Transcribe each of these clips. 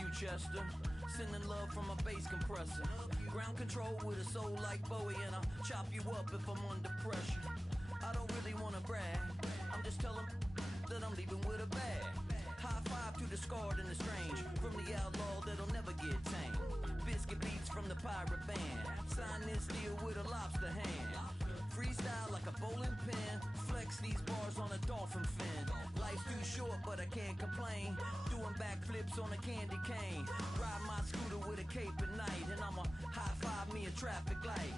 you, Chester. Sending love from a bass compressor. Ground control with a soul like Bowie, and I'll chop you up if I'm under pressure. I don't really wanna brag, I'm just telling that I'm leaving with a bag. High five to the scarred and the strange, from the outlaw that'll never get tamed. Biscuit beats from the pirate band, sign this deal with a lobster hand. Freestyle like a bowling pin, flex these bars on a dolphin fin. Life's too short but I can't complain, doing backflips on a candy cane. Ride my scooter with a cape at night, and I'ma high five me a traffic light.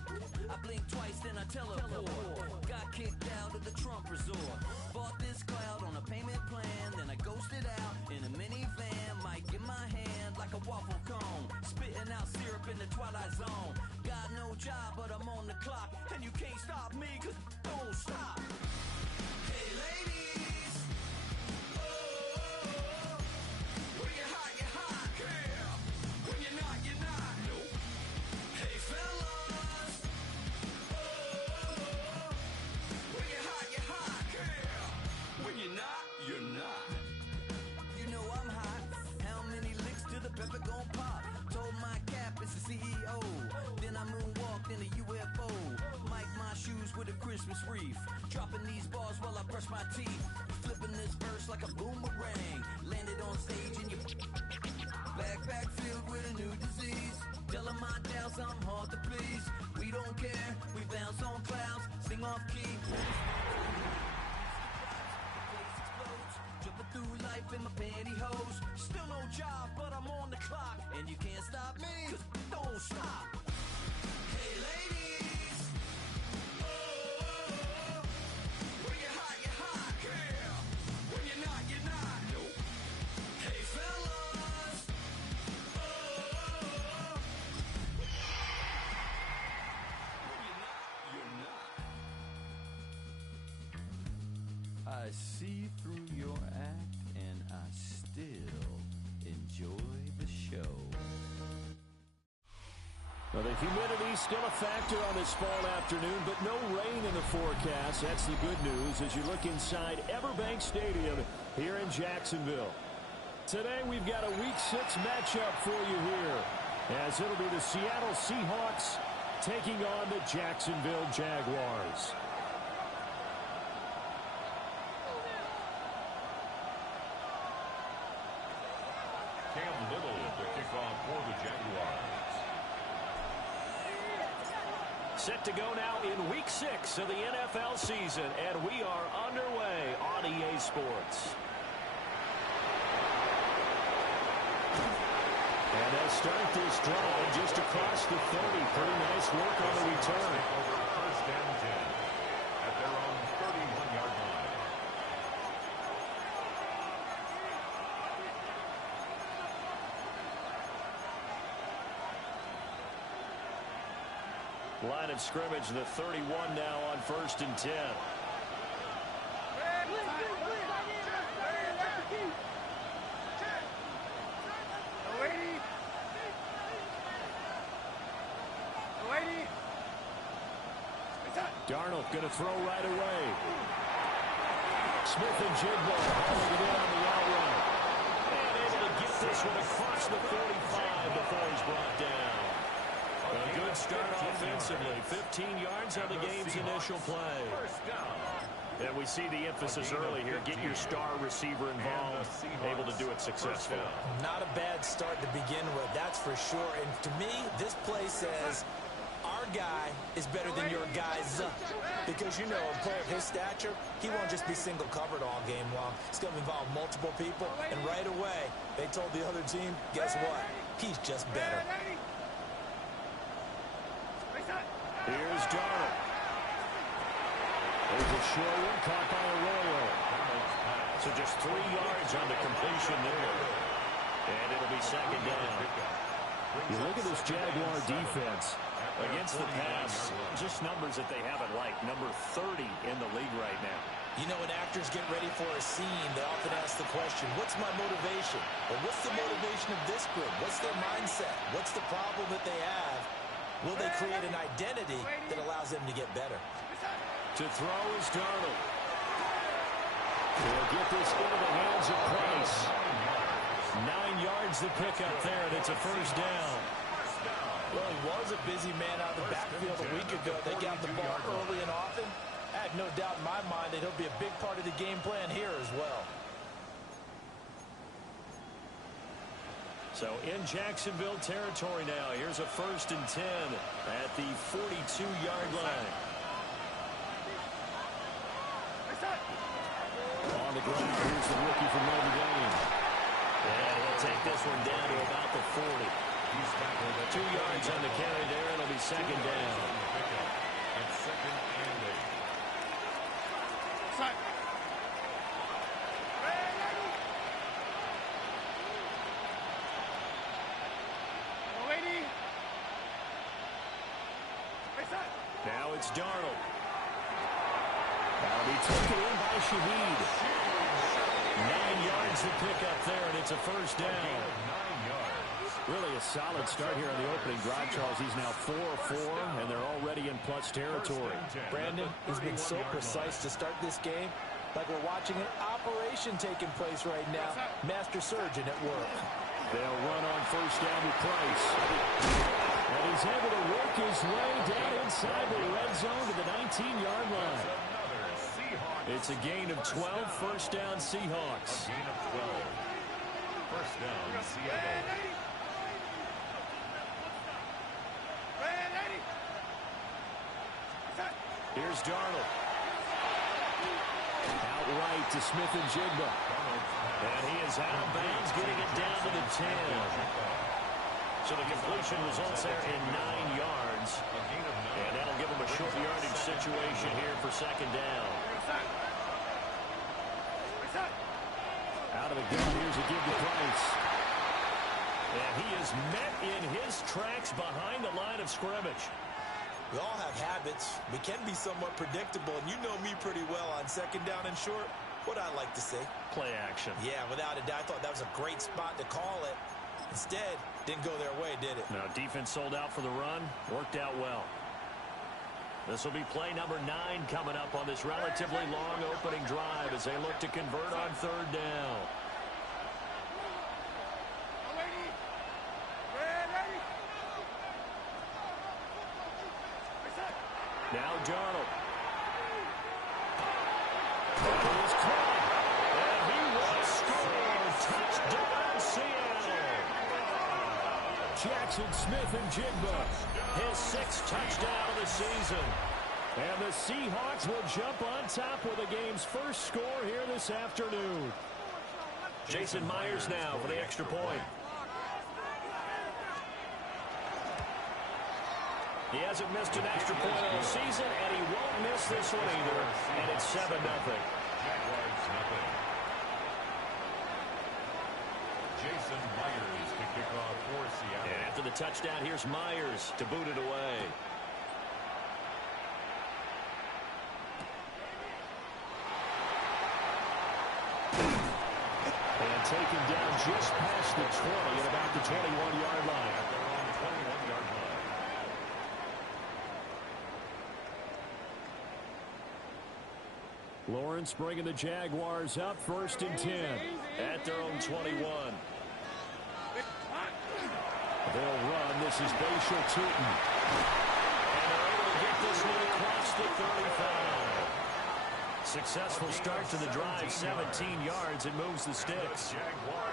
I blink twice then I teleport, got kicked out of the Trump resort. Bought this cloud on a payment plan, then I ghosted out in a minivan. Mic in my hand like a waffle cone, spitting out syrup in the twilight zone. Got no job but I'm on the clock, and you can't stop me cause don't stop. Hey ladies, oh, when you're hot, yeah. When you're not, nope. Hey fellas, oh, when you're hot, yeah. When you're not. You know I'm hot, how many licks till the pepper gon' pop? Told my cap it's the CEO, then I moonwalked in a UFO. Mike my shoes with a Christmas wreath, dropping these bars while I brush my teeth. Flipping this verse like a boomerang, landed on stage in your backpack filled with a new disease. Telling my doubts I'm hard to please. We don't care, we bounce on clouds, sing off key. Jumping through life in my pantyhose. Still no job, but I'm on the clock, and you can't stop me, cause don't stop. Hey ladies, oh, when you're hot, yeah. When you're not, nope. Hey fellas, oh, when you're not. I see through your act, and I still enjoy the show. Well, the humidity's still a factor on this fall afternoon, but no rain in the forecast. That's the good news as you look inside Everbank Stadium here in Jacksonville. Today we've got a Week 6 matchup for you here, as it'll be the Seattle Seahawks taking on the Jacksonville Jaguars. Cam Little to kick off for the Jaguars. Set to go now in Week 6 of the NFL season, and we are underway on EA Sports. And they'll start this drive just across the 30. Pretty nice work on the return. Over first and 10 at their own 31-yard line. Line of scrimmage, the 31 now on first and 10. Darnold going to throw right away. Smith and Jigba holding it in on the outright. And able to get this one across the 45 before he's brought down. A good start offensively. 15 yards on the game's initial play. And we see the emphasis early here. Get your star receiver involved. Able to do it successfully. Not a bad start to begin with, that's for sure. And to me, this play says our guy is better than your guy's. Because, you know, a player of his stature, he won't just be single covered all game long. It's going to involve multiple people. And right away, they told the other team, guess what? He's just better. Here's Darnold. There's a short one caught by Arroyo. So just 3 yards on the completion there. And it'll be second down. You look at this Jaguar defense. Against the pass, just numbers that they haven't liked. Number 30 in the league right now. You know, when actors get ready for a scene, they often ask the question, what's my motivation? Or what's the motivation of this group? What's their mindset? What's the problem that they have? Will they create an identity that allows them to get better? To throw is Darnold. They'll get this into the hands of Price. 9 yards the pickup there, and it's a first down. Well, he was a busy man out of the backfield a week ago. They got the ball early and often. I have no doubt in my mind that he'll be a big part of the game plan here as well. So in Jacksonville territory now, here's a 1st and 10 at the 42-yard line. On the ground, here's the rookie from Notre Dame. And he'll take this one down to about the 40. 2 yards on the carry there. It'll be 2nd down. And 2nd and 8. Now it's Darnold. That'll be taken in by Shaheed. 9 yards to pick up there, and it's a first down. Really a solid start here on the opening drive, Charles. He's now 4 of 4, and they're already in plus territory. Brandon has been so precise to start this game, like we're watching an operation taking place right now. Master surgeon at work. They'll run on first down with Price. And he's able to work his way down inside the red zone to the 19-yard line. It's a gain of 12, first down Seahawks. A gain of 12. First down Seattle. Here's Darnold. Outright to Smith and Jigba. And he is out of bounds, getting it down to the 10. So the completion results there in 9 yards. And that'll give him a short yardage situation here for 2nd down. Out of the gun, here's a give to Price. And he is met in his tracks behind the line of scrimmage. We all have habits. We can be somewhat predictable, and you know me pretty well on 2nd down and short. What I like to say. Play action. Yeah, without a doubt, I thought that was a great spot to call it. Instead, didn't go their way, did it? No, defense sold out for the run. Worked out well. This will be play number 9 coming up on this relatively long opening drive as they look to convert on 3rd down. Now Darnold. It is caught. And he will score. Touchdown, Seattle. Jackson Smith and Jigba, his 6th touchdown of the season. And the Seahawks will jump on top with the game's first score here this afternoon. Jason Myers now for the extra point. He hasn't missed an extra point all season, and he won't miss this one either. And it's 7-0. Jaguars nothing. Jason Myers to kick off for Seattle. And after the touchdown, here's Myers to boot it away. And taken down just past the 20 at about the 21-yard line. At their own 21-yard line. Lawrence bringing the Jaguars up 1st and 10 at their own 21. They'll run. This is Bashal Tootin. And they're able to get this one across the 35. Successful start to the drive, 17 yards, and moves the sticks.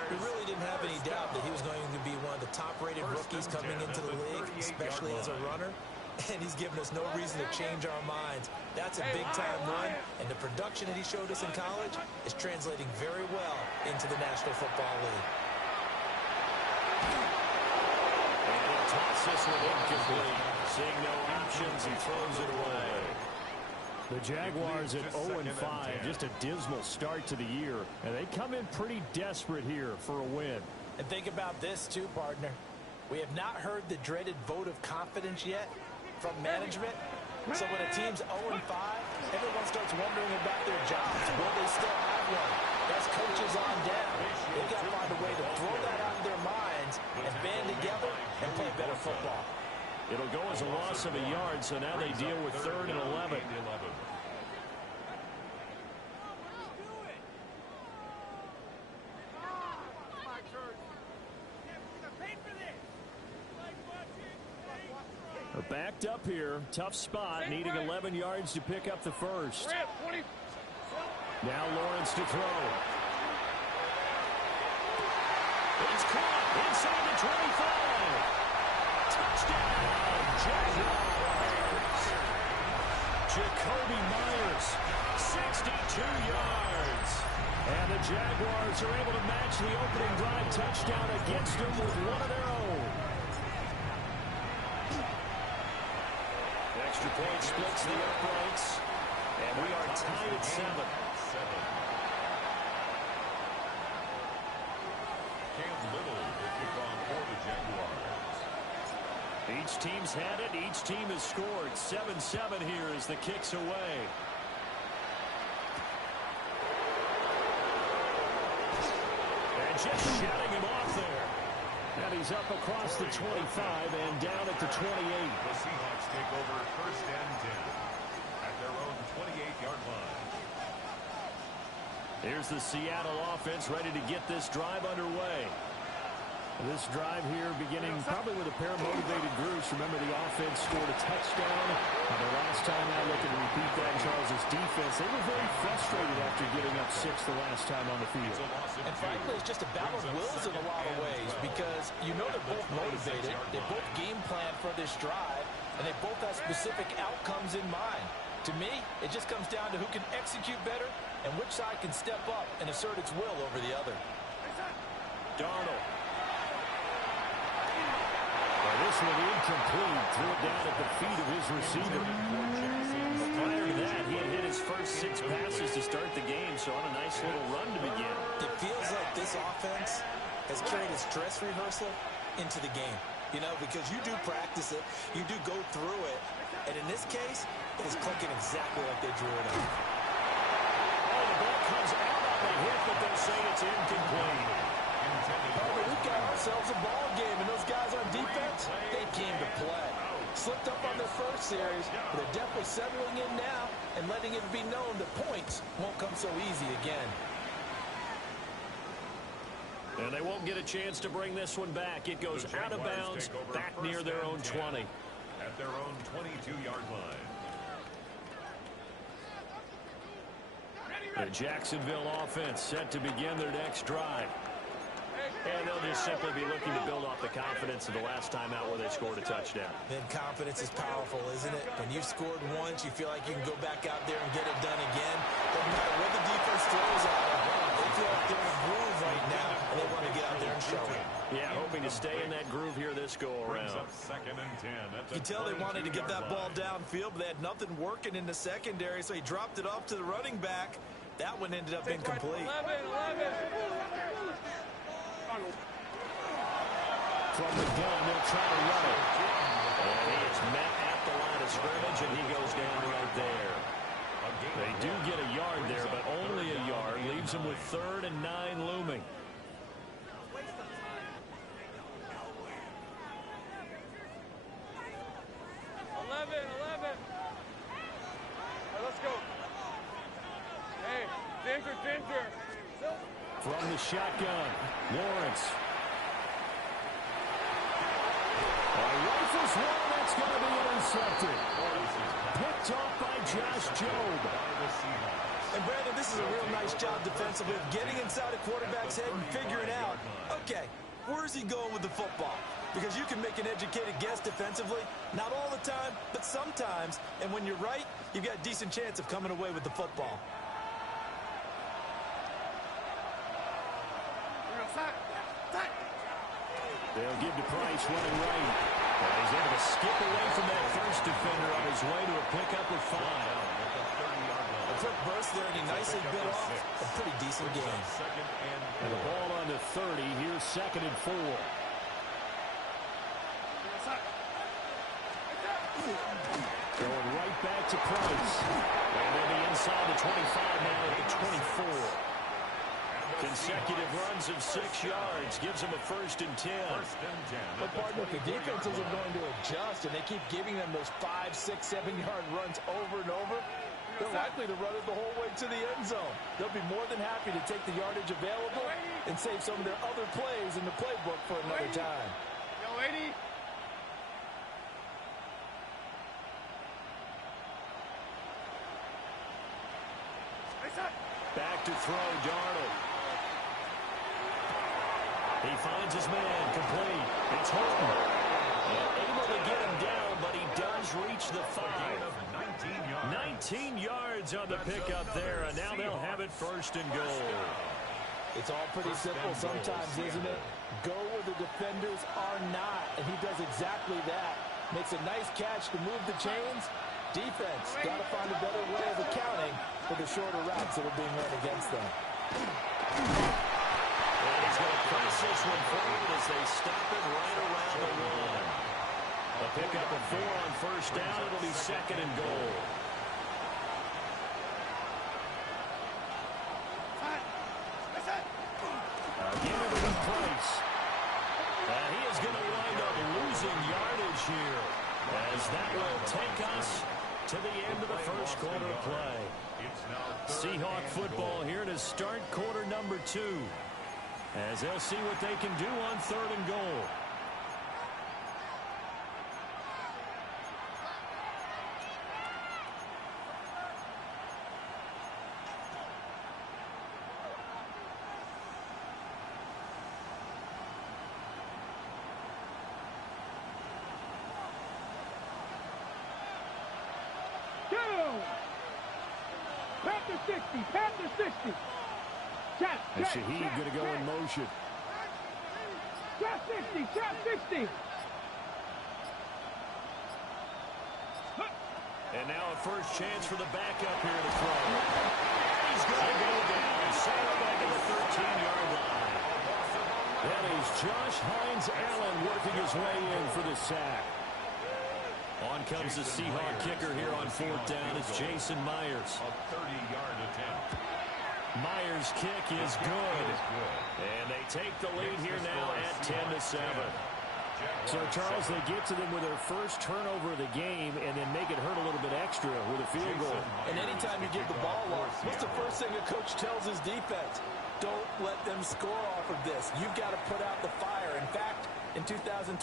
We really didn't have any doubt that he was going to be one of the top-rated rookies coming into the league, especially as a runner. And he's given us no reason to change our minds. That's a big-time run, and the production that he showed us in college is translating very well into the National Football League. And he'll toss this one incomplete. Seeing no options, he throws it away. The Jaguars at 0-5, just a dismal start to the year. And they come in pretty desperate here for a win. And think about this, too, partner. We have not heard the dreaded vote of confidence yet from management. So when a team's 0-5, everyone starts wondering about their jobs. Will they still have one? As coaches on down, they've got to find a way to throw that out of their minds and band together and play better football. It'll go as a loss of a yard, so now they deal with 3rd and 11. Backed up here. Tough spot. Needing 11 yards to pick up the first. Now Lawrence to throw. It's caught inside the 25. Touchdown, Jaguars. Jacoby Myers, 62 yards. And the Jaguars are able to match the opening drive touchdown against them with one of their own. Extra point splits the uprights. And we are tied at 7. Each team's had it. Each team has scored. 7-7 here as the kick's away. And just shutting him off there. And he's up across the 25 and down at the 28. The Seahawks take over 1st and 10 at their own 28-yard line. Here's the Seattle offense ready to get this drive underway. This drive here beginning probably with a pair of motivated groups. Remember, the offense scored a touchdown. The last time I look and repeat that, Charles' defense, they were very frustrated after giving up 6 the last time on the field. And frankly, it's just a battle of wills in a lot of ways because you know they're both motivated. They both game plan for this drive, and they both have specific outcomes in mind. To me, it just comes down to who can execute better and which side can step up and assert its will over the other. Darnold. This one incomplete. Threw it down at the feet of his receiver. Prior to that, he had hit his first 6 passes to start the game, so on a nice little run to begin. It feels like this offense has carried its dress rehearsal into the game. You know, because you do practice it, you do go through it, and in this case, it is clicking exactly like they drew it up. Oh, the ball comes out on the hit, but they'll say it's incomplete. We've got ourselves a ball game, and those guys on defense, they came to play. Slipped up on their first series, but they're definitely settling in now and letting it be known that points won't come so easy again. And they won't get a chance to bring this one back. It goes out of bounds, back near their own 20. At their own 22-yard line. The Jacksonville offense set to begin their next drive. And they'll just simply be looking to build off the confidence of the last time out where they scored a touchdown. Then confidence is powerful, isn't it? When you've scored once, you feel like you can go back out there and get it done again. Doesn't matter what the defense throws at them. They feel like they're in a groove right now, and they want to get out there and show it. Yeah, hoping to stay in that groove here this go-around. 2nd and 10. You can tell they wanted to get that ball downfield, but they had nothing working in the secondary, so he dropped it off to the running back. That one ended up incomplete. 11. From the gun, they'll try to run it. And he is met at the line of scrimmage, and he goes down right there. They do get a yard there, but only a yard. Leaves them with 3rd and 9 looming. Let's go. Hey, Ginger. From the shotgun, Lawrence. Rifles one, that's going to be intercepted. Picked off by Josh Jobe. And Brandon, this is a real nice job defensively of getting inside a quarterback's head and figuring out, okay, where is he going with the football? Because you can make an educated guess defensively, not all the time, but sometimes. And when you're right, you've got a decent chance of coming away with the football. They'll give to Price running right. And he's able to skip away from that first defender on his way to a pickup of 5. A quick burst there, and he nicely bit off a pretty decent game. And the ball on the 30. Here's 2nd and 4. Going right back to Price. And they'll be inside the 25 now at the 24. Consecutive runs of 6 yards gives them a 1st and 10. But partner, if the defenses are going to adjust and they keep giving them those 5, 6, 7-yard runs over and over, they're likely to run it the whole way to the end zone. They'll be more than happy to take the yardage available and save some of their other plays in the playbook for another time. Yo, 80. back to throw, Darnold. He finds his man, complete. It's Horton. And able to get him down, but he does reach the 5. 19 yards on the pickup there, and now they'll have it first and goal. It's all pretty simple sometimes, isn't it? Go where the defenders are not, and he does exactly that. Makes a nice catch to move the chains. Defense got to find a better way of accounting for the shorter routes that are being run against them. And he's going to press this one forward as they stop it right around the 1. A pickup of 4 on first down. It'll be second and goal. Again into the place. And he is going to wind up losing yardage here, as that will take us to the end of the first quarter of play. Seahawk football here to start quarter number 2, as they'll see what they can do on 3rd and goal. Panther 60, Panther 60. And Shaheed going to go in motion. Trap 60, trap 60. And now a first chance for the backup here to throw. He's going to go down, sailed back at the 13-yard line. That is Josh Hines-Allen working his way in for the sack. On comes the Seahawk kicker here on 4th down. It's Jason Myers. A 30-yard attempt. Myers' kick is good. And they take the lead here now at 10-7. So, Charles, they get to them with their first turnover of the game and then make it hurt a little bit extra with a field goal. And anytime you give the ball off, what's the first thing a coach tells his defense? Don't let them score off of this. You've got to put out the fire. In fact, in 2021,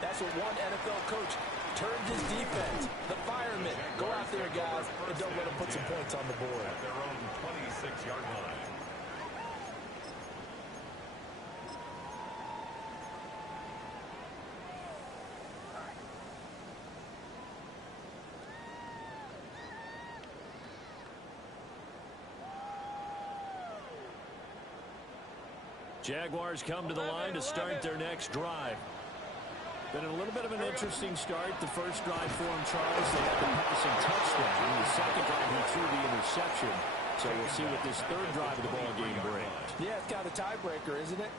that's what one NFL coach turned his defense. The firemen. Go out there, guys, and don't let them put some points on the board. At their own 26-yard line. Jaguars come to the line to start their next drive. Been a little bit of an interesting start. The first drive for him, Charles, they had the passing touchdown. The second drive, he threw the interception. So we'll see what this third drive of the ball game brings. Yeah, it's got a tiebreaker, isn't it?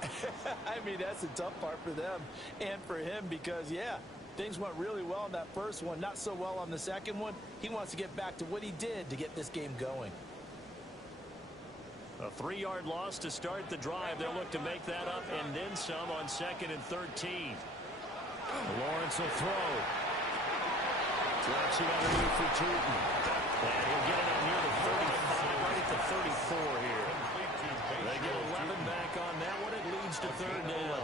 I mean, that's the tough part for them and for him because, yeah, things went really well in that first one, not so well on the second one. He wants to get back to what he did to get this game going. A 3-yard loss to start the drive. They'll look to make that up and then some on 2nd and 13. Lawrence will throw. Drops it underneath for Tootin. And he'll get it up near the 35, right at the 34 here. They get 11 back on that one. It leads to 3rd down.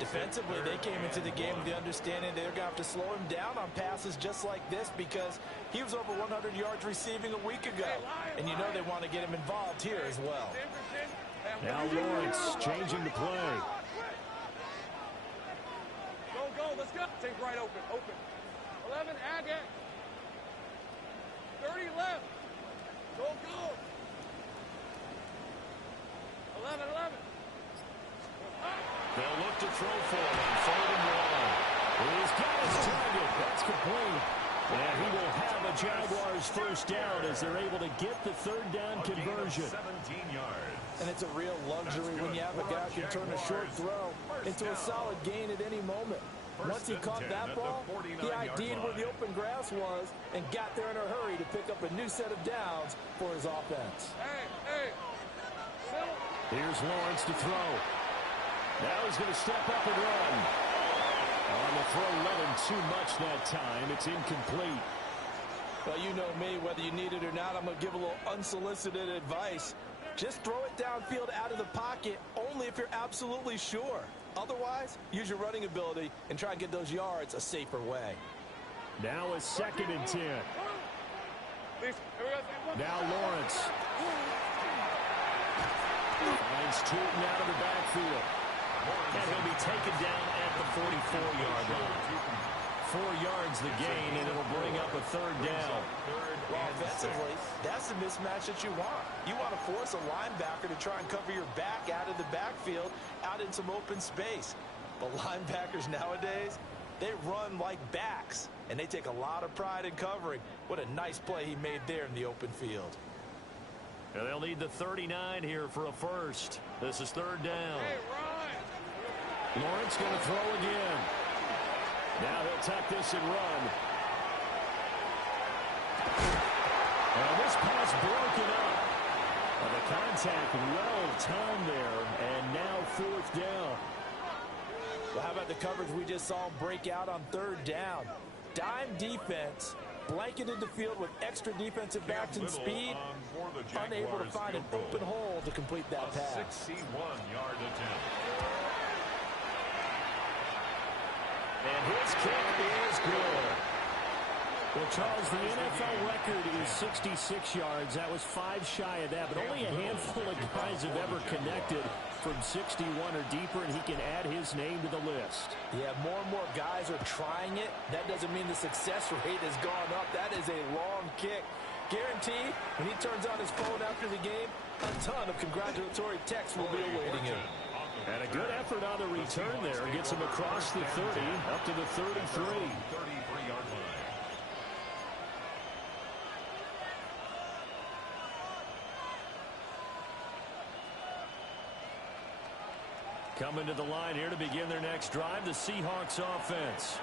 Defensively, they came into the game with the understanding they're going to have to slow him down on passes just like this because he was over 100 yards receiving a week ago. And you know they want to get him involved here as well. Now Lawrence changing the play. Go, let's go. Take right open. 11, Agate. 30 left. Go. 11. They'll look to throw for it on 3rd and 1. He's got his target. That's complete. And he will have a Jaguars first down as they're able to get the 3rd down conversion. 17 yards. And it's a real luxury when you have a guy who can turn a short throw into a solid gain at any moment. Once he caught that ball, he ID'd where the open grass was and got there in a hurry to pick up a new set of downs for his offense. Hey. Here's Lawrence to throw. Now he's going to step up and run. On the throw, let him too much that time. It's incomplete. Well, you know me, whether you need it or not, I'm going to give a little unsolicited advice. Just throw it downfield out of the pocket only if you're absolutely sure. Otherwise, use your running ability and try and get those yards a safer way. Now a 2nd and 10. Now Lawrence. Finds Tootin out of the backfield. And he'll be taken down at the 44-yard line. 4 yards the gain, and it'll bring up a third down. Well, offensively, that's the mismatch that you want. You want to force a linebacker to try and cover your back out of the backfield, out in some open space. But linebackers nowadays, they run like backs, and they take a lot of pride in covering. What a nice play he made there in the open field. And they'll need the 39 here for a first. This is third down. Lawrence going to throw again. Now he'll tuck this and run. And this pass broken up. Well, the contact well timed there, and now fourth down. Well, how about the coverage we just saw him break out on third down? Dime defense, blanketed the field with extra defensive backs and speed, unable to find an open hole to complete that pass. 61-yard attempt. And his kick is good. Well, Charles, the NFL record is 66 yards. That was 5 shy of that, but only a handful of guys have ever connected from 61 or deeper, and he can add his name to the list. Yeah, more and more guys are trying it. That doesn't mean the success rate has gone up. That is a long kick. Guaranteed, when he turns on his phone after the game, a ton of congratulatory texts will be awaiting him. And a good effort on the return there. Gets him across the 30, up to the 33. 33-yard line. Coming to the line here to begin their next drive, the Seahawks offense.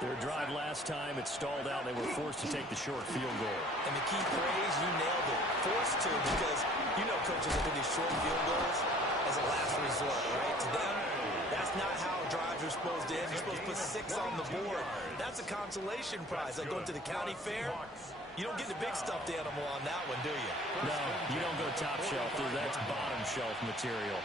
Their drive last time, it stalled out. They were forced to take the short field goal. And the key phrase, you nailed it. Forced to, because you know coaches look at these short field goals as a last resort, right? To them, that's not how drives are supposed to end. You're supposed to put 6 on the board. That's a consolation prize, like going to the county fair. You don't get the big stuffed animal on that one, do you? No, you don't go top shelf. That's bottom shelf material.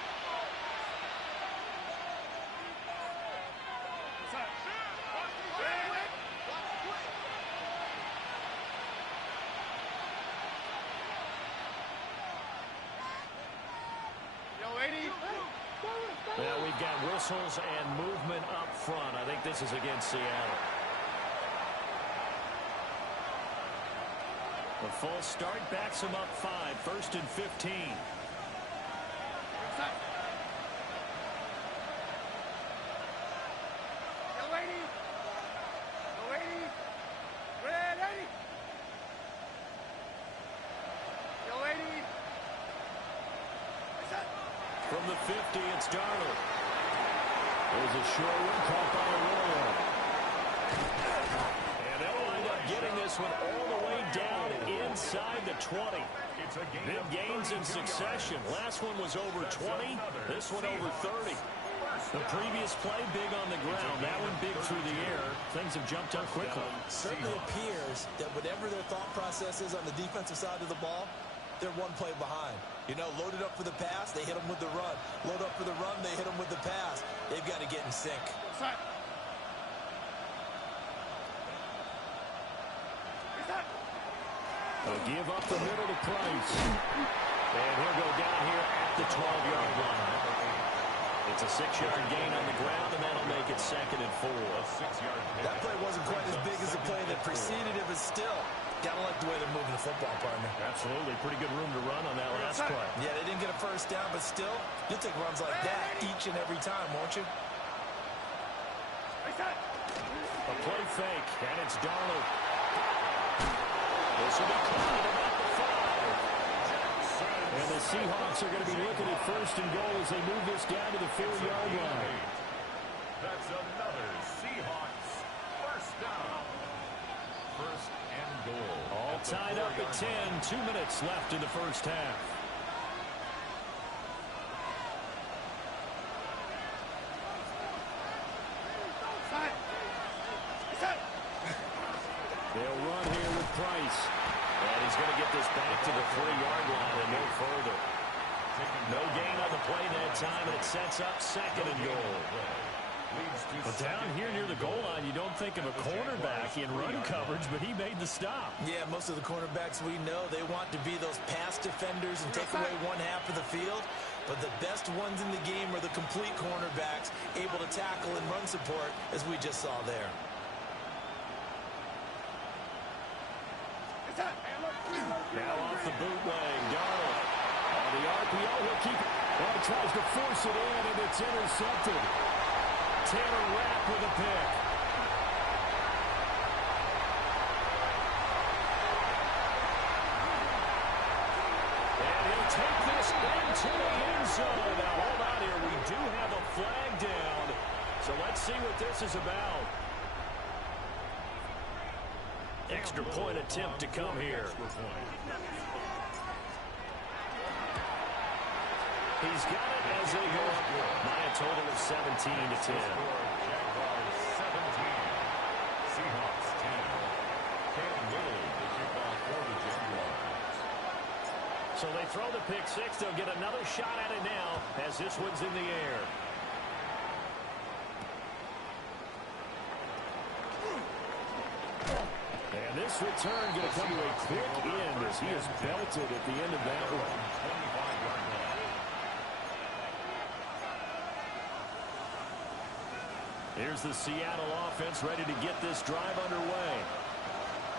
Well, we've got whistles and movement up front. I think this is against Seattle. The full start backs him up 5, 1st and 15. From the 50, it's Darnold. There's a short one caught by Arroyo. And they'll wind up getting this one all the way down inside the 20. Big gains in succession. Last one was over 20. This one over 30. The previous play big on the ground. That one big through the air. Things have jumped up quickly. Certainly appears that whatever their thought process is on the defensive side of the ball, they're one play behind. You know, loaded up for the pass, they hit them with the run. Load up for the run, they hit them with the pass. They've got to get in sync. They'll give up the middle to Price. And he'll go down here at the 12-yard line. It's a 6-yard gain on the ground, and that'll make it 2nd and 4. That play wasn't quite as big as the play that preceded it, but still, gotta like the way they're moving the football, partner. Absolutely. Pretty good room to run on that last play. Yeah, they didn't get a first down, but still, you'll take runs like that each and every time, won't you? A play fake, and it's Darnold. This will be caught at about the 5. And the Seahawks are going to be looking at 1st and goal as they move this down to the 4-yard line. That's another Seahawks first down. 1st and goal. All tied up at 10. 2 minutes left in the first half. They'll run here with Price. And he's going to get this back to the 3-yard line and no further. No gain on the play that time, and it sets up 2nd and goal. But down here near the goal line, you don't think of a cornerback in run coverage, but he made the stop. Yeah, most of the cornerbacks we know, they want to be those pass defenders and take away one half of the field. But the best ones in the game are the complete cornerbacks, able to tackle and run support, as we just saw there. Now off the bootleg, Darnold. On the RPO, he'll keep it. Well, he tries to force it in, and it's intercepted. Taylor Rapp with a pick. And he'll take this into the end zone. Now, hold on here. We do have a flag down. So let's see what this is about. Extra point attempt to come here. He's got it as they go up by a total of 17-10. Jaguars 17. Seahawks 10. Cam Little the kickoff for the Jaguars. So they throw the pick six. They'll get another shot at it now as this one's in the air. And this return going to come to a quick end as he is belted at the end of that one. 25-yard line. Here's the Seattle offense ready to get this drive underway.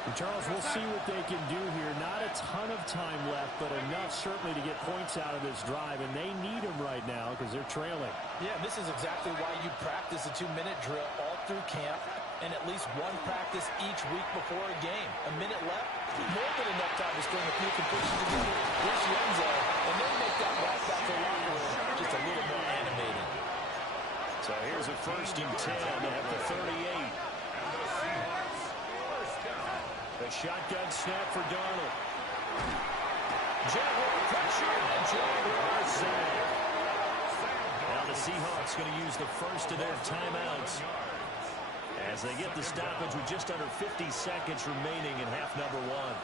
And Charles, we'll see what they can do here. Not a ton of time left, but enough certainly to get points out of this drive, and they need them right now because they're trailing. Yeah, this is exactly why you practice a 2-minute drill all through camp and at least one practice each week before a game. A minute left, more than enough time to string a few completions together, reach the end zone, and then make that walk back to the locker room just a little more animated. So here's a 1st and 10 at the 38. A shotgun snap for Darnold. Jaguar pressure, and Jaguar sack. Now the Seahawks going to use the first of their timeouts as they get the stoppage with just under 50 seconds remaining in half number one.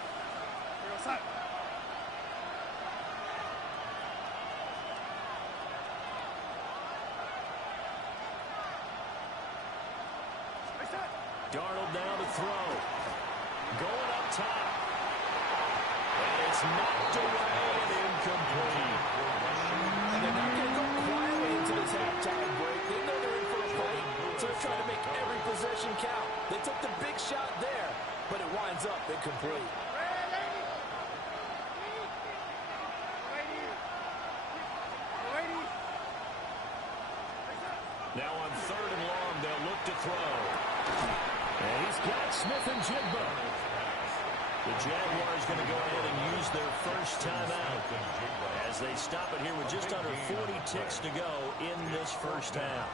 Darnold now to throw. Going up top. And it's knocked away and incomplete. And they're not going to go quietly into this halftime break. They know they're in for a fight, so they're trying to make every possession count. They took the big shot there, but it winds up incomplete. Now on 3rd and long, they'll look to throw. And he's got Smith and Jigba. The Jaguars going to go ahead and use their first timeout as they stop it here with just under 40 ticks to go in this first half.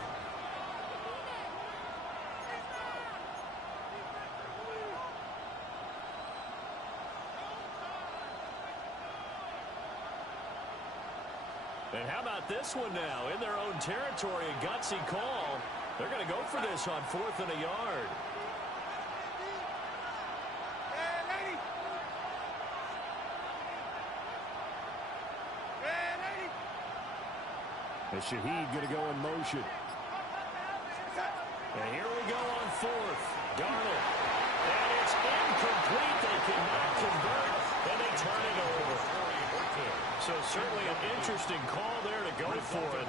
And how about this one now? In their own territory, a gutsy call. They're going to go for this on 4th and a yard. And Shaheed going to go in motion. And here we go on 4th. Darnold. And it's incomplete. They cannot convert. And they turn it over. So certainly an interesting call there to go for it.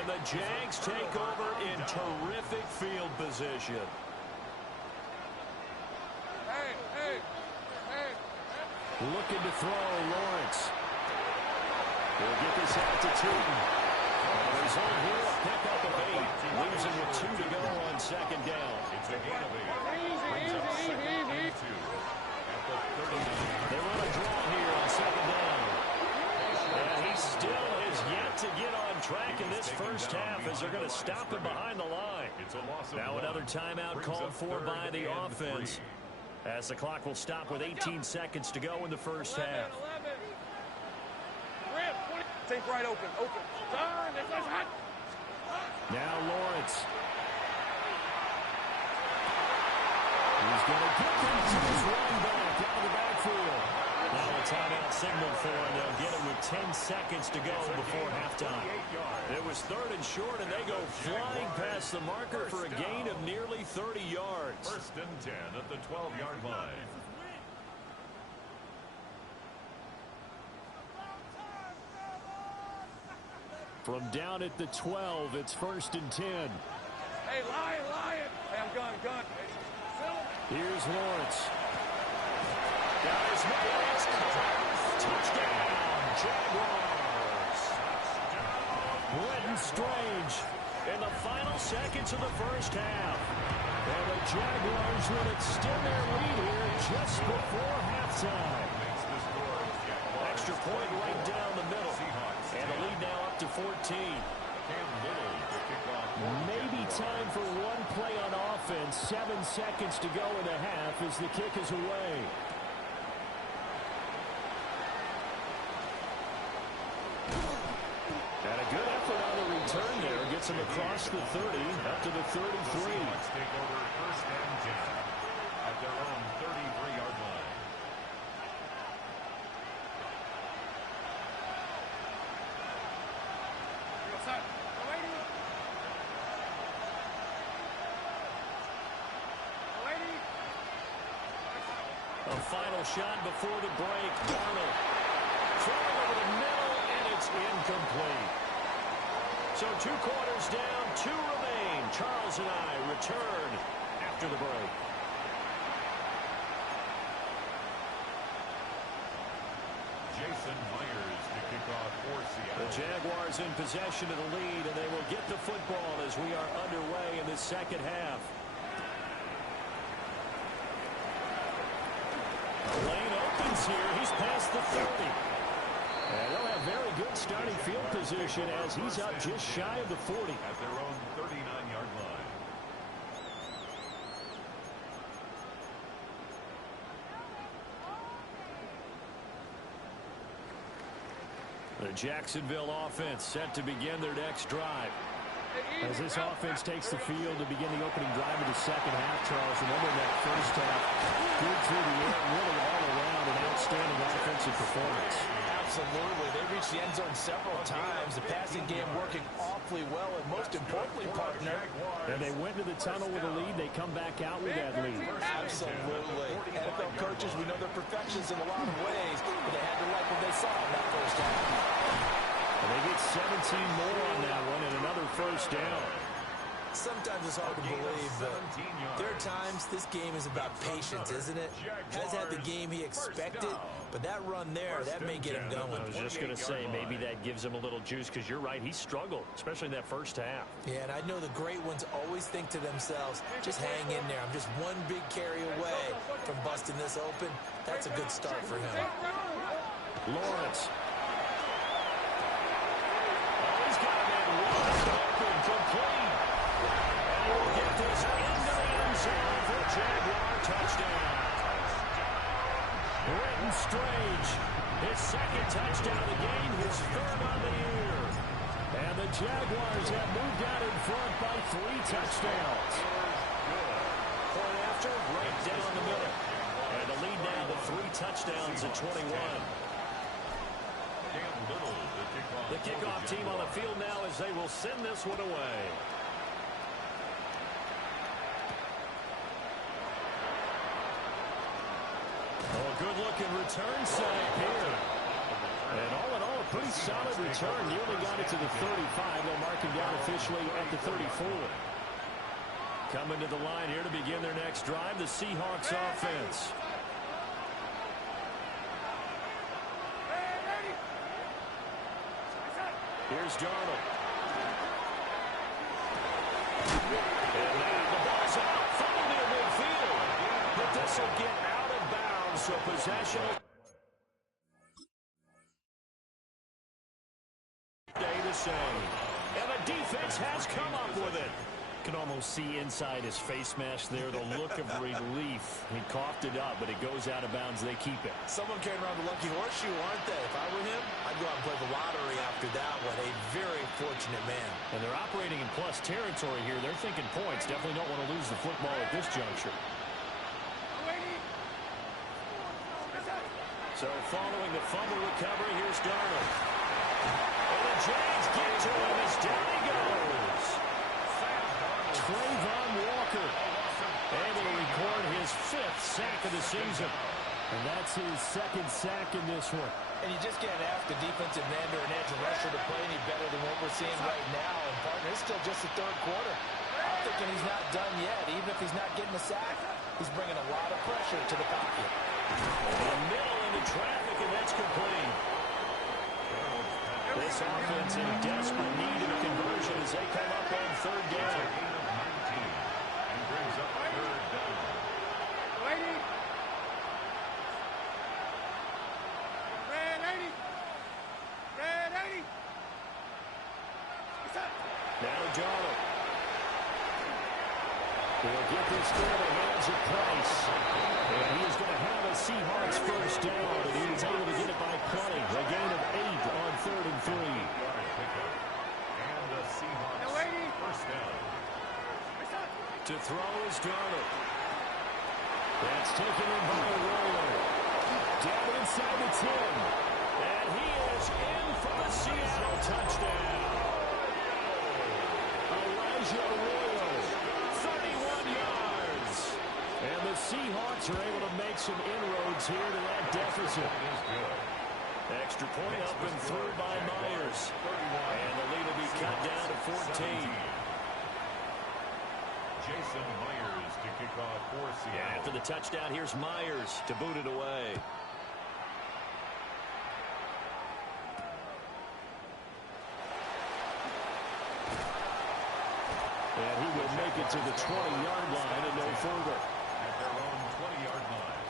And the Jags take over in terrific field position. Looking to throw, Lawrence. We'll get this out to Tootin. The result here, a pickup of 8. Losing with 2 to go on 2nd down. It's a gain of 8. Brings up 2nd and 2 at the 39. They run a draw here on 2nd down. And he still is yet to get on track in this first half as they're going to stop him behind the line. Now another timeout called for by the offense as the clock will stop with 18 seconds to go in the first half. Take right open. Now Lawrence. He's going to get them to his run back out of the backfield. Now a timeout signal for him. They'll get it with 10 seconds to go before halftime. It was 3rd and short, and they go flying past the marker for a gain of nearly 30 yards. 1st and 10 at the 12-yard line. From down at the 12, it's 1st and 10. Hey, Lion. Hey, I'm gun. Here's Lawrence. Got his hands. Touchdown, Jaguars. Brenton Strange in the final seconds of the first half. And the Jaguars will extend their lead here just before halftime. Extra point right down the middle. And the lead now up to 14. Maybe time for one play on offense. 7 seconds to go in the half as the kick is away. And a good effort on the return there. Gets him across the 30, up to the 33. Seahawks take over 1st and 10 at their own 33-yard line. A final shot before the break. Darnold throwing over the middle, and it's incomplete. So 2 quarters down, 2 remain. Charles and I return after the break. Jason Myers to kick off for Seattle. The Jaguars in possession of the lead, and they will get the football as we are underway in this second half. Lane opens here. He's past the 30. And they'll have very good starting field position as he's up just shy of the 40. At their own 39-yard line. The Jacksonville offense set to begin their next drive. As this offense takes the field to begin the opening drive of the second half, Charles, remember that first half, good through the air, really all around, an outstanding offensive performance. Absolutely. They reached the end zone several times. The passing game working awfully well, and most importantly, partner. And they went to the tunnel with a lead. They come back out with that lead. Absolutely. NFL coaches, we know they're perfectionists in a lot of ways, but they had to like what they saw in that first half. And they get 17 more on that one and another first down. Sometimes it's hard to believe, but there are times this game is about patience, isn't it? Has had the game he expected, but that run there, that may get him going. I was just going to say, maybe that gives him a little juice, because you're right, he struggled, especially in that first half. Yeah, and I know the great ones always think to themselves, just hang in there. I'm just one big carry away from busting this open. That's a good start for him. Lawrence. He's got a man wide open, complete. And we'll get this into the end zone for a Jaguar touchdown. Brenton Strange, his 2nd touchdown of the game, his 3rd on the year. And the Jaguars have moved out in front by 3 touchdowns. Point after, right down the middle. And the lead now to 3 touchdowns at 21. The kickoff team on the field now as they will send this one away. Oh, good-looking return setup here. And all in all, a pretty solid return. Nearly got it to the 35. They'll mark him down officially at the 34. Coming to the line here to begin their next drive, the Seahawks offense. Here's Darnold. And now the ball's out. Fumble near midfield. But this will get out of bounds, so possession will stay the same. And the defense has come up with it. Can almost see inside his face mask there the look of relief. He coughed it up, but it goes out of bounds. They keep it. Someone carrying around the lucky horseshoe, aren't they? If I were him, I'd go out and play the lottery after that one. A very fortunate man. And they're operating in plus territory here. They're thinking points. Definitely don't want to lose the football at this juncture. So following the fumble recovery, here's Darnold. And the Jags get to him. He's down season. And that's his second sack in this one. And you just can't ask a defensive end or an edge rusher to play any better than what we're seeing right now. And, partner, it's still just the third quarter. I'm thinking he's not done yet. Even if he's not getting a sack, he's bringing a lot of pressure to the pocket. In the middle into traffic, and that's complete. This offense in desperate need of a conversion as they come up on third down. And brings up third down. Lady. Red 80. Red 80. Now Darnold. He'll get this through the hands of Price. And he is going to have a Seahawks first down, and he was able to get it by plenty. A gain of 8 on 3rd and 3. And the Seahawks first down. To throw is Darnold. That's taken in by a roller. Down inside the 10. And he is in for the Seattle touchdown. Elijah Arroyo, 31 yards. And the Seahawks are able to make some inroads here to that deficit. Extra point up and through by Myers. And the lead will be cut down to 14. Jason Myers to kick off for Seattle. After the touchdown, here's Myers to boot it away. And he will make it to the 20-yard line and no further. At their own 20-yard line.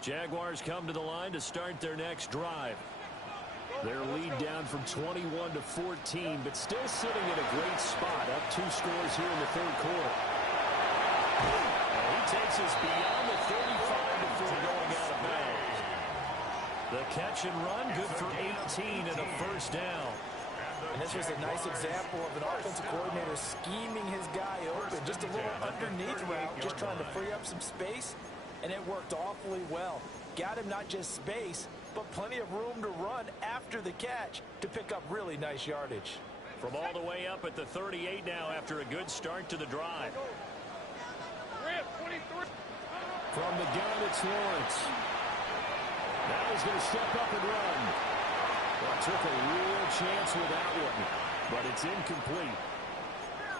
Jaguars come to the line to start their next drive. Their lead down from 21 to 14, but still sitting in a great spot. Up 2 scores here in the third quarter. And he takes us beyond the 35 before going out of bounds. The catch and run, good for 18 and a first down. And this was a nice example of an offensive coordinator scheming his guy open. Just a little underneath route, just trying to free up some space, and it worked awfully well. Got him not just space, but plenty of room to run after the catch to pick up really nice yardage. From all the way up at the 38 now after a good start to the drive. From the gun, it's Lawrence. Now he's going to step up and run. Well, took a real chance with that one, but it's incomplete.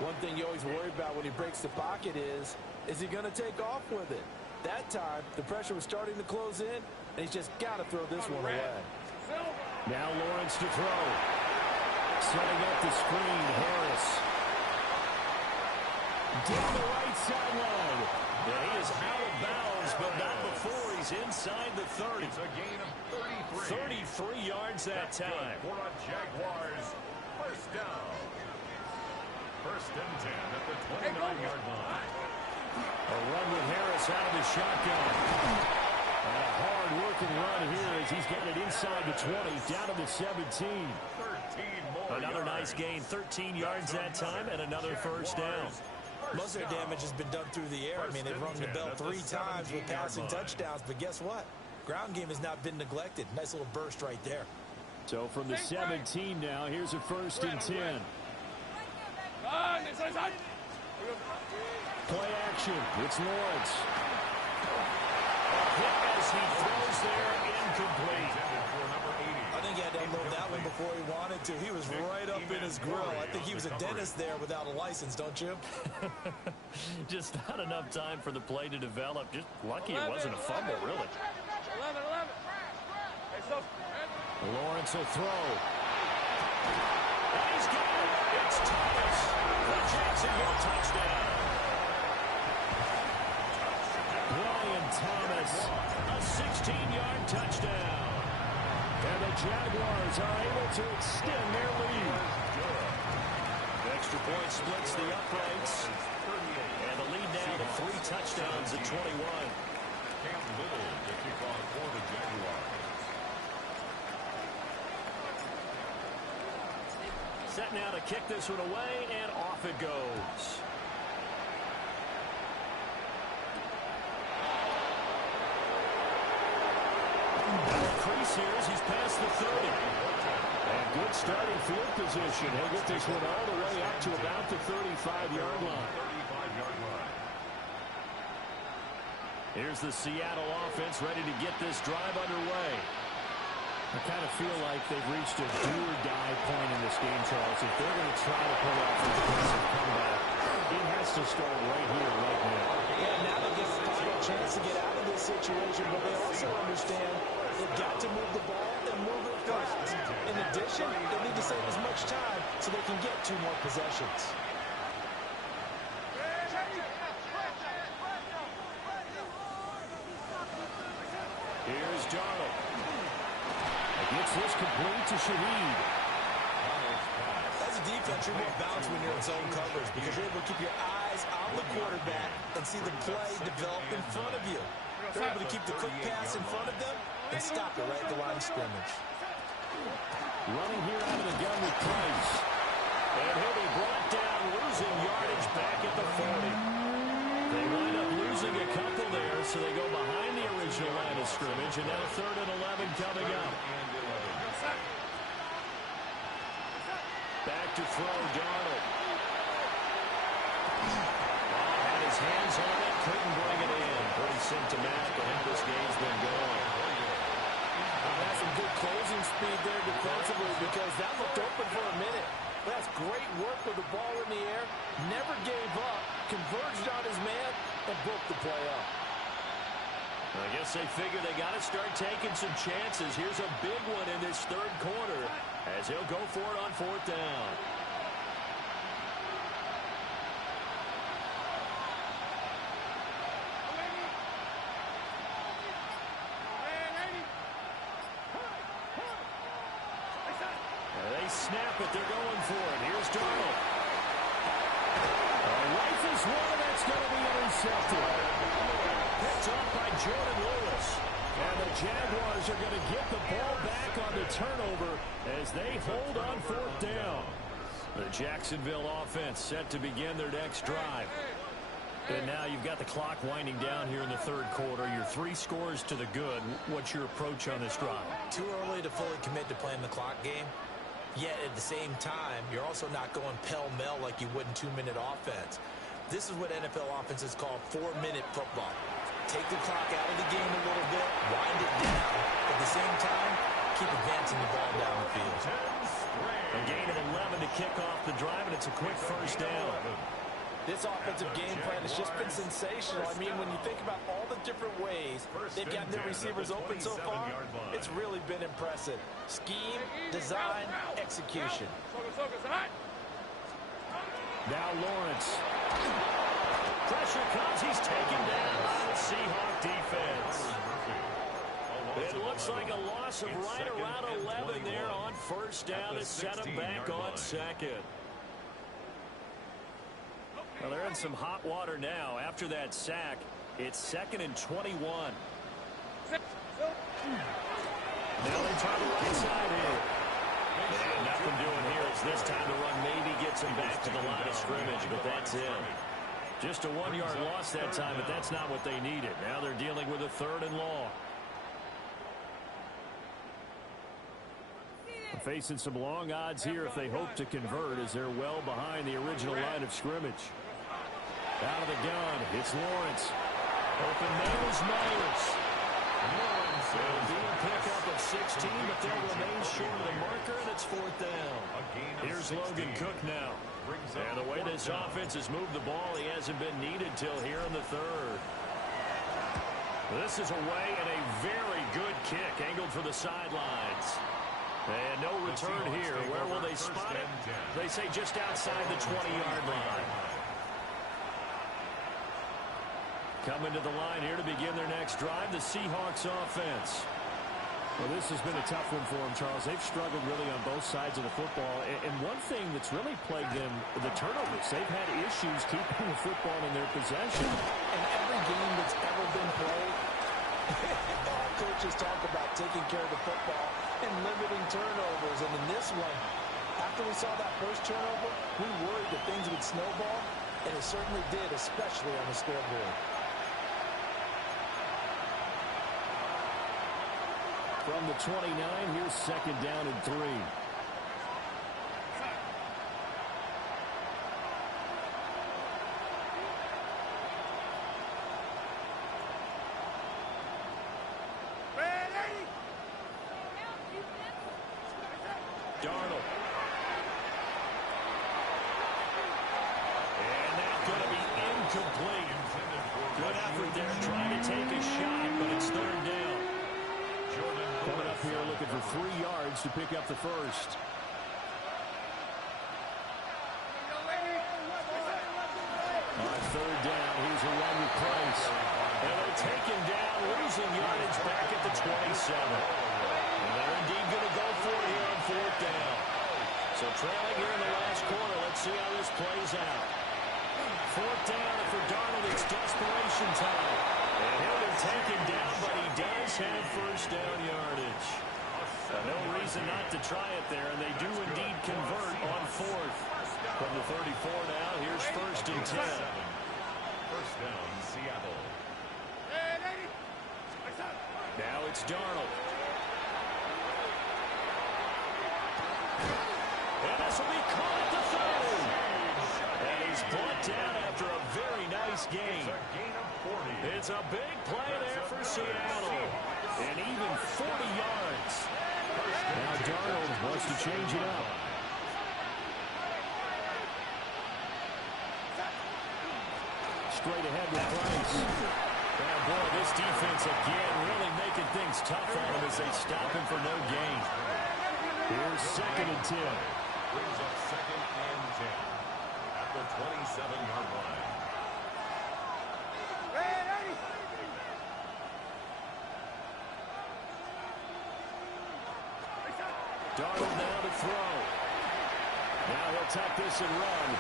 One thing you always worry about when he breaks the pocket is he going to take off with it? That time, the pressure was starting to close in, and he's just got to throw this one away. Now Lawrence to throw. Setting up the screen, Harris. Down the right sideline. Yeah, he is out of bounds, but not before he's inside the 30. It's a gain of 33. 33 yards that time. For a Jaguars first down. First and 10 at the 29-yard line. A run with Harris out of the shotgun. And a hard-working run here as he's got it inside the 20, down to the 17. 13 more Another yards. nice gain, 13 yards that time, and another first down. Most of their damage has been done through the air. I mean, they've rung the bell 3 times with passing touchdowns, but guess what? Ground game has not been neglected. Nice little burst right there. So from the 17 now, here's a first and 10. Play action. It's Lawrence. A hit as he throws there, incomplete. I think he had to unload that one before he wanted to. He was right up in his grill. I think he was a dentist there without a license, don't you? Just not enough time for the play to develop. Just lucky it wasn't a fumble, really. 11. Lawrence will throw. And he's got it. It's Thomas. The Jacksonville touchdown. Brian Thomas, a 16-yard touchdown. And the Jaguars are able to extend their lead. Extra point splits the uprights. And the lead now to 3 touchdowns at 21. Cam Little to kick off for the Jaguars. Set now to kick this one away, and off it goes. pace here as he's past the 30. And good starting field position. He'll get this one all the way up to about the 35-yard line. Here's the Seattle offense ready to get this drive underway. I kind of feel like they've reached a do-or-die point in this game, Charles. If they're going to try to pull off an aggressive comeback, it has to start right here, right now. Yeah, now they get a final chance to get out of this situation, but they also understand they've got to move the ball and move it fast. In addition, they need to save as much time so they can get 2 more possessions. Here's Darnold. Gets this complete to Shaheed. As a defense, you're more balanced when you're in zone coverage because you're able to keep your eyes on the quarterback and see the play develop in front of you. They're able to keep the quick pass in front of them and stop it right at the line of scrimmage. Running here out of the gun with Price. And he'll be brought down, losing yardage back at the 40. They wind up losing a couple there, so they go behind the original line of scrimmage, and now 3rd and 11 coming up. Back to throw, Darnold. Had his hands on it, couldn't bring it in. Pretty symptomatic of how this game's been going. That's some good closing speed there defensively because that looked open for a minute. That's great work with the ball in the air. Never gave up, converged on his man, and broke the play up. I guess they figure they got to start taking some chances. Here's a big one in this 3rd quarter as he'll go for it on 4th down. They snap it. They're going for it. Here's Darnold. Rifles one, that's going to be intercepted. Picked up by Jordan Lewis. And the Jaguars are going to get the ball back on the turnover as they hold on 4th down. The Jacksonville offense set to begin their next drive. And now you've got the clock winding down here in the 3rd quarter. You're 3 scores to the good. What's your approach on this drive? Too early to fully commit to playing the clock game. Yet at the same time, you're also not going pell-mell like you would in 2-minute offense. This is what NFL offenses call 4-minute football. Take the clock out of the game a little bit, wind it down. At the same time, keep advancing the ball down the field. A gain of 11 to kick off the drive, and it's a quick 1st down. This offensive game plan has just been sensational. I mean, when you think about all the different ways they've gotten their receivers open so far, it's really been impressive. Scheme, design, execution. Now Lawrence. Pressure comes. He's taken down by the Seahawk defense. It looks like a loss of right around 11 there on 1st down to set him back on 2nd. Well, they're in some hot water now. After that sack, it's 2nd and 21. Now they try the right side here. And nothing doing here as this time the run maybe gets him back to the line of scrimmage, but that's it. Just a 1-yard loss that time, but that's not what they needed. Now they're dealing with a 3rd and long. Facing some long odds here if they hope to convert as they're well behind the original line of scrimmage. Out of the gun, it's Lawrence. Open nails Myers. Lawrence will be a pickup of 16, but they'll remain short of the marker, and it's 4th down. Here's Logan Cook now. And the way this offense has moved the ball, he hasn't been needed till here in the 3rd. This is away and a very good kick angled for the sidelines. And no return here. Where will they spot it? They say just outside the 20-yard line. Coming to the line here to begin their next drive, the Seahawks offense. Well, this has been a tough one for them, Charles. They've struggled really on both sides of the football. And one thing that's really plagued them, the turnovers. They've had issues keeping the football in their possession. In every game that's ever been played, all coaches talk about taking care of the football and limiting turnovers. And in this one, after we saw that first turnover, we worried that things would snowball, and it certainly did, especially on the scoreboard. From the 29, here's second down and 3. Darnold. And that's going to be incomplete. Good effort there trying to take a shot, but it's third down. Coming up here looking for 3 yards to pick up the first. On third down, here's a run with Price. And they'll take him down, losing yardage back at the 27. And they're indeed going to go for it here on fourth down. So trailing here in the last quarter. Let's see how this plays out. Fourth down, and for Darnold, it's desperation time. And he'll be taken down, but he does have first down yardage. No reason not to try it there, and they do indeed convert on fourth. From the 34 now, here's first and 10. First down, Seattle. Now it's Darnold. And this will be caught at the 30. And he's brought down after a very nice gain. It's a big play there for Seattle. And even 40 yards. Now Darnold wants to change it up. Straight ahead with Price. Oh, boy, this defense again really making things tough on him as they stop him for no gain. Here's second and 10. Brings up second and 10 at the 27-yard line. Darnold now to throw. Now he'll tuck this and run.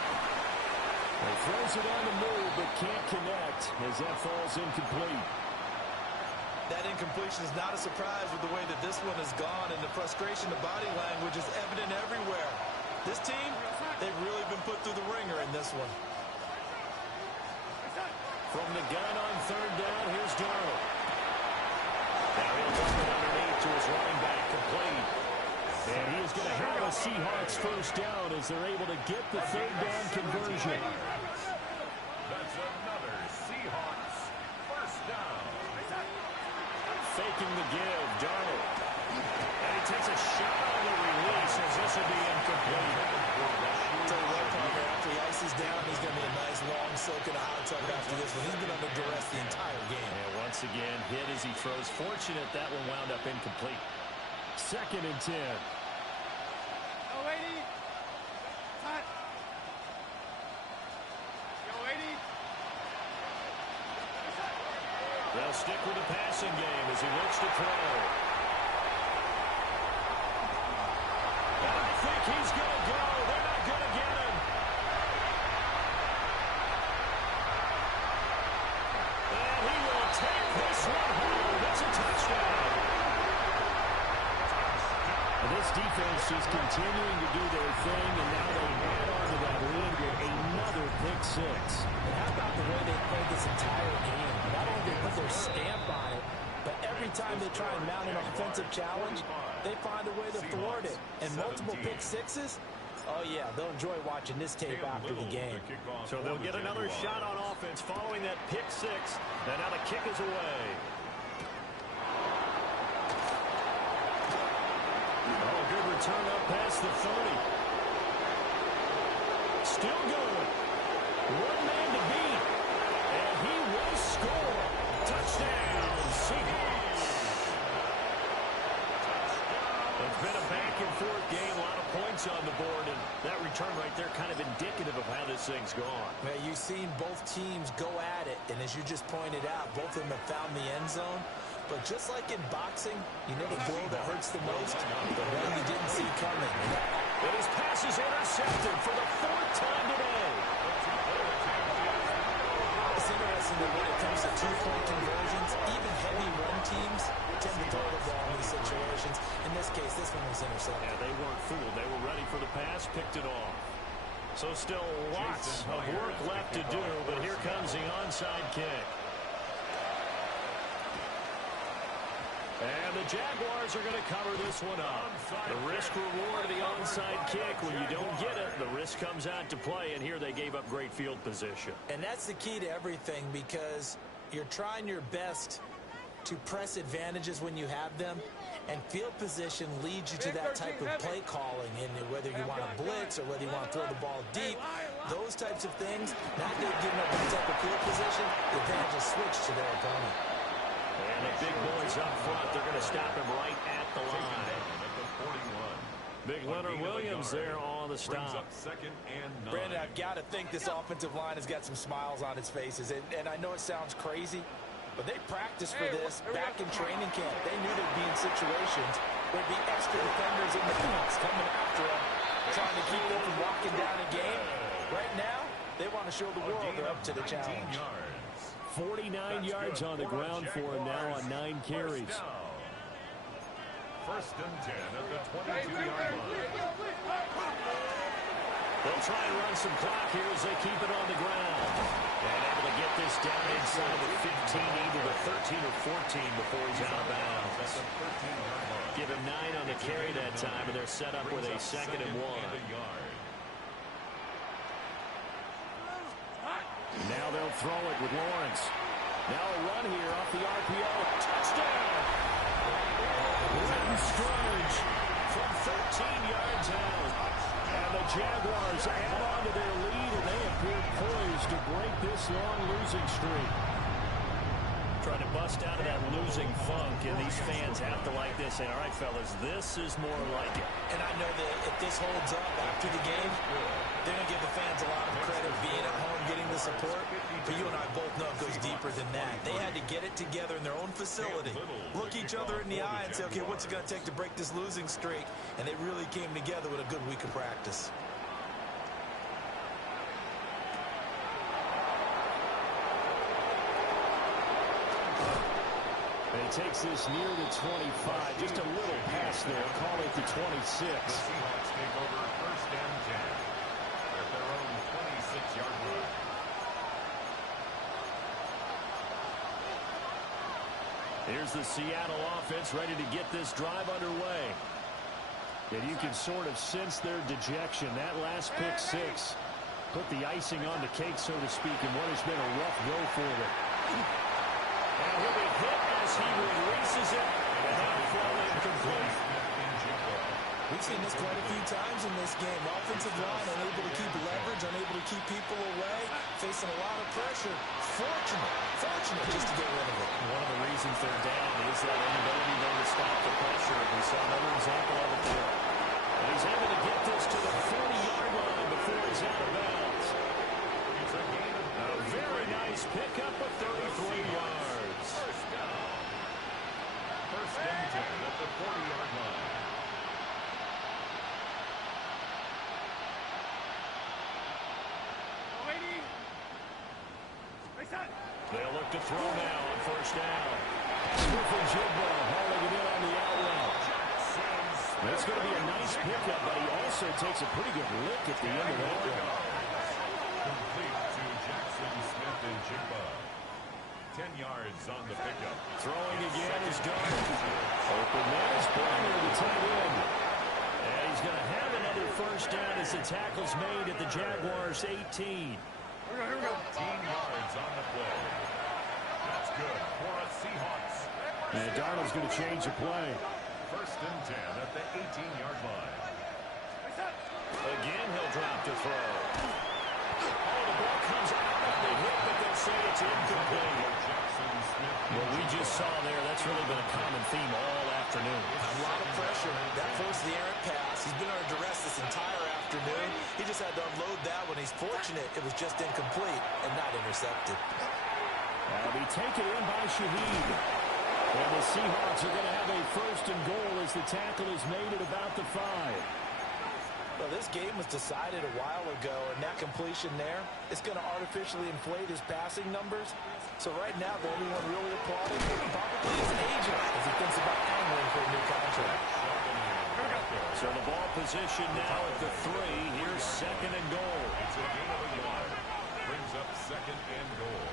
He throws it on the move, but can't connect as that falls incomplete. That incompletion is not a surprise with the way that this one has gone, and the frustration, the body language is evident everywhere. This team, they've really been put through the ringer in this one. From the gun on third down, here's Darnold. Now he'll dump it underneath to his running back, complete. And he is going to have a Seahawks first down as they're able to get the third down conversion. That's another Seahawks first down. Faking the give, Darnold. And he takes a shot on the release as this will be incomplete. Tell you what, Parker, after he ices down, he's going to be a nice, long, soaking hot tub after this one. He's been under duress the entire game. And once again, hit as he throws. Fortunate that one wound up incomplete. Second and 10. They'll stick with the passing game as he looks to throw. And I think he's going to go. They're not going to get him. And he will take this one home. It's a touchdown. This defense just continuing to do their thing, and now they add on to that lead with another pick six. And how about the way they played this entire game? Not only they put their stamp on it, but every time they try and mount an offensive challenge, they find a way to thwart it. And multiple pick sixes, oh yeah, they'll enjoy watching this tape after the game. So they'll get another shot on offense following that pick six. And now the kick is away. Oh, good return up past the 30. Still going. One man to beat. And he will score. Touchdown, Seahawks. It's been a back-and-forth game, a lot of points on the board, and that return right there kind of indicative of how this thing's gone. Well, you've seen both teams go at it, and as you just pointed out, both of them have found the end zone. But just like in boxing, you know the blow that hurts the most? The one you didn't see coming. And his pass is intercepted for the fourth time today. It's interesting that when it comes to two-point conversions, even heavy run teams tend to throw the ball in these situations. In this case, this one was intercepted. Yeah, they weren't fooled. They were ready for the pass, picked it off. So still lots of work left to do, but here comes the onside kick. And the Jaguars are going to cover this one up. The risk reward of the onside kick. When you don't get it, the risk comes out to play, and here they gave up great field position. And that's the key to everything, because you're trying your best to press advantages when you have them, and field position leads you to that type of play calling, and whether you want to blitz or whether you want to throw the ball deep, those types of things. Now they've given up one type of field position, the advantage is switched to their opponent. And the big boys up front, they're going to stop him right at the line. Big Leonard Williams there on the stop. Brandon, I've got to think this offensive line has got some smiles on its faces, and I know it sounds crazy, but they practiced for this back in training camp. They knew they'd be in situations where there'd be extra defenders in the box coming after them, trying to keep them from locking down a game. Right now, they want to show the world they're up to the challenge. 49 yards on the ground for him now on 9 carries. First and 10 at the 22-yard line. They'll try and run some clock here as they keep it on the ground. And able to get this down inside the 15, either the 13 or 14 before he's out of bounds. Give him 9 on the carry that time, and they're set up with a 2nd and 1. Now they'll throw it with Lawrence. Now a run here off the RPO. Touchdown! Britton Strange from 13 yards out. And the Jaguars add on to their lead, and they appear poised to break this long losing streak. Trying to bust out of that losing funk, and these fans have to like this. And all right, fellas, this is more like it. And I know that if this holds up after the game, they're going to give the fans a lot of credit being at home, getting the support. But you and I both know it goes deeper than that. They had to get it together in their own facility, look each other in the eye and say, okay, what's it going to take to break this losing streak? And they really came together with a good week of practice. He takes this near the 25, just a little pass there, call it the 26. The Seahawks take over first and 10 at their own 26-yard line. Here's the Seattle offense ready to get this drive underway. And you can sort of sense their dejection. That last pick six put the icing on the cake, so to speak, in what has been a rough go for them. And he'll be hit as he releases it, and that throw incomplete. We've seen this quite a few times in this game. Offensive line unable to keep leverage, unable to keep people away, facing a lot of pressure. Fortunate just to get rid of it. One of the reasons they're down is that inability there to stop the pressure. We saw another example of it there. And he's able to get this to the 40-yard line before he's out of bounds. A very nice pickup of 33 yards. First and 10 at the 40-yard line. They'll look to throw now on first down. Smith and Jigba hauling it in on the out route. That's going to be a nice pickup, but he also takes a pretty good lick at the end of that one. Complete to Jackson, Smith, and Jigba. 10 yards on the pickup. Throwing again is done. Open man is Bryner, the tight end. And he's going to have another first down as the tackle's made at the Jaguars' 18. 15 yards on the play. That's good for a Seahawks. And Darnold's going to change the play. First and 10 at the 18-yard line. Again, he'll drop to throw. Oh, the ball comes out on the hit, but they'll say it's incomplete. What we just saw there, that's really been a common theme all afternoon. A lot of pressure. That forced the errant pass. He's been under duress this entire afternoon. He just had to unload that when he's fortunate. It was just incomplete and not intercepted. That'll be taken in by Shaheed. And the Seahawks are going to have a first and goal as the tackle is made at about the 5. Well, this game was decided a while ago, and that completion there is going to artificially inflate his passing numbers. So right now, the only one really applauding probably his agent as he thinks about angling for a new contract. So the ball position now at the 3. Here's second and goal. It's a gain of a yard. Brings up second and goal.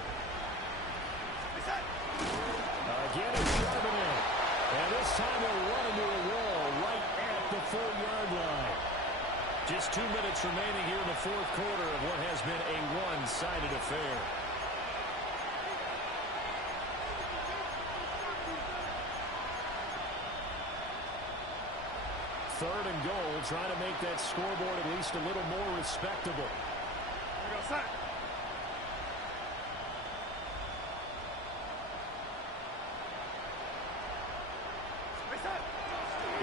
Again, it's Charbonnet. And this time will run into a wall right at the 4-yard line. Just 2 minutes remaining here in the fourth quarter of what has been a one-sided affair. Third and goal, trying to make that scoreboard at least a little more respectable. Here we go, set.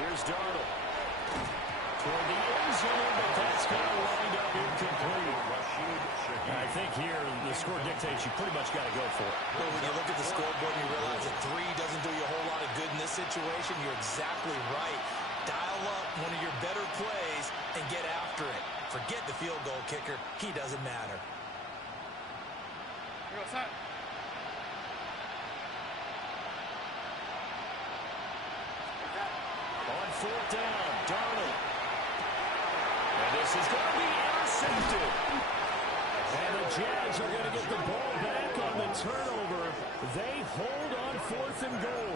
Here's Darnold. Toward the end zone, but that's going to wind up incomplete. I think here the score dictates you pretty much got to go for it. Well, when you look at the scoreboard and you realize that 3 doesn't do you a whole lot of good in this situation, you're exactly right. Dial up one of your better plays and get after it. Forget the field goal kicker. He doesn't matter. Here we go, set. On fourth down, Darnold. And this is going to be intercepted. And the Jags are going to get the ball back on the turnover. They hold on fourth and goal.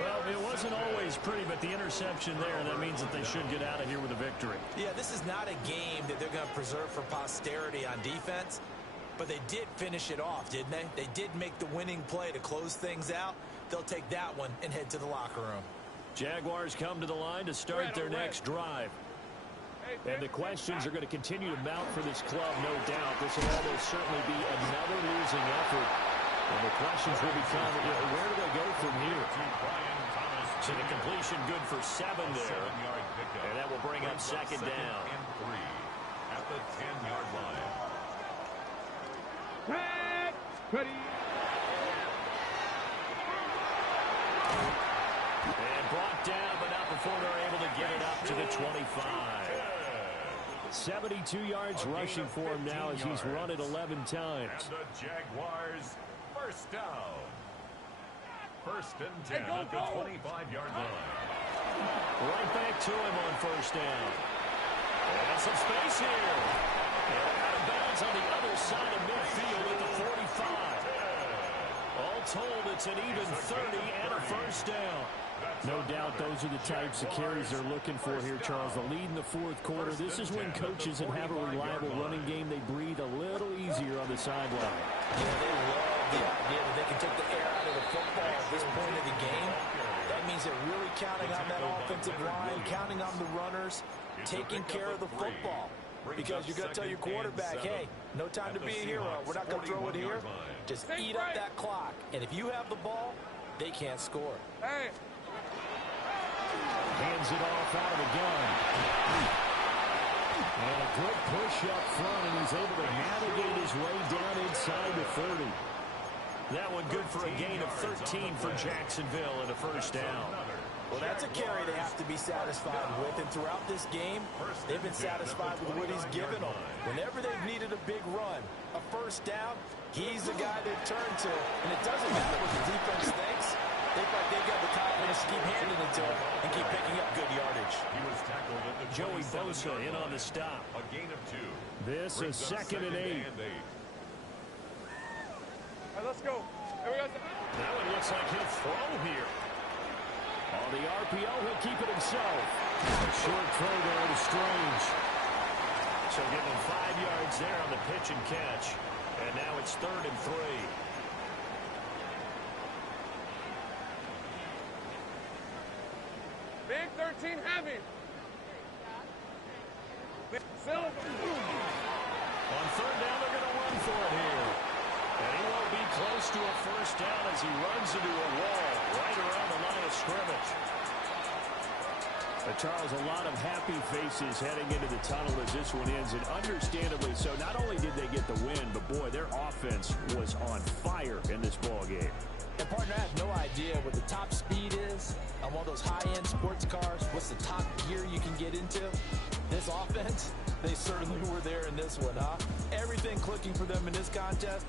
Well, it wasn't always pretty, but the interception there, that means that they should get out of here with a victory. Yeah, this is not a game that they're going to preserve for posterity on defense, but they did finish it off, didn't they? They did make the winning play to close things out. They'll take that one and head to the locker room. Jaguars come to the line to start their next drive. And the questions are going to continue to mount for this club, no doubt. This will almost certainly be another losing effort. And the questions will become, where do they go from here? So the completion good for 7 there. And that will bring up second down. And 3 at the 10-yard line. Tag, ready. And brought down, but not before they're able to get it up to the 25. 72 yards rushing for him now as he's run it 11 times. And the Jaguars first down. First and 10 at the 25-yard line. Right back to him on first down. And some space here. And out of bounds on the other side of midfield at the 45. All told, it's an even 30 and a first down. No doubt those are the types of carries they're looking for here, Charles. The lead in the fourth quarter. This is when coaches that have a reliable running game, they breathe a little easier on the sideline. Yeah, they love the idea that they can take the air out of the football at this point of the game. That means they're really counting on that offensive line, counting on the runners, taking care of the football. Because you're going to tell your quarterback, hey, no time to be a hero. We're not going to throw it here. Just eat up that clock. And if you have the ball, they can't score. Hey. Hands it off out of the gun. And a good push up front, and he's able to navigate his way down inside the 30. That one good for a gain of 13 for Jacksonville and a first down. Well, that's a carry they have to be satisfied with. And throughout this game, they've been satisfied with what he's given them. Whenever they've needed a big run, a first down, he's the guy they've turned to. And it doesn't matter what the defense thinks. They feel like they've got the confidence to keep handing it to him and keep picking up good yardage. He was tackled at the Joey Bosa in on the stop. A gain of 2. This is second and 8. All right, let's go. Here we go. That one looks like he'll throw here. On the RPO, he'll keep it himself. A short throw there to Strange. So give him 5 yards there on the pitch and catch. And now it's 3rd and 3. Big 13 heavy. Silver. On 3rd down, they're going to run for it here. And he won't be close to a first down as he runs into a wall right around the line of scrimmage. Charles, a lot of happy faces heading into the tunnel as this one ends, and understandably so. Not only did they get the win, but boy, their offense was on fire in this ball game. And partner, I have no idea what the top speed is on one of those high-end sports cars. What's the top gear you can get into? This offense, they certainly were there in this one, huh? Everything clicking for them in this contest.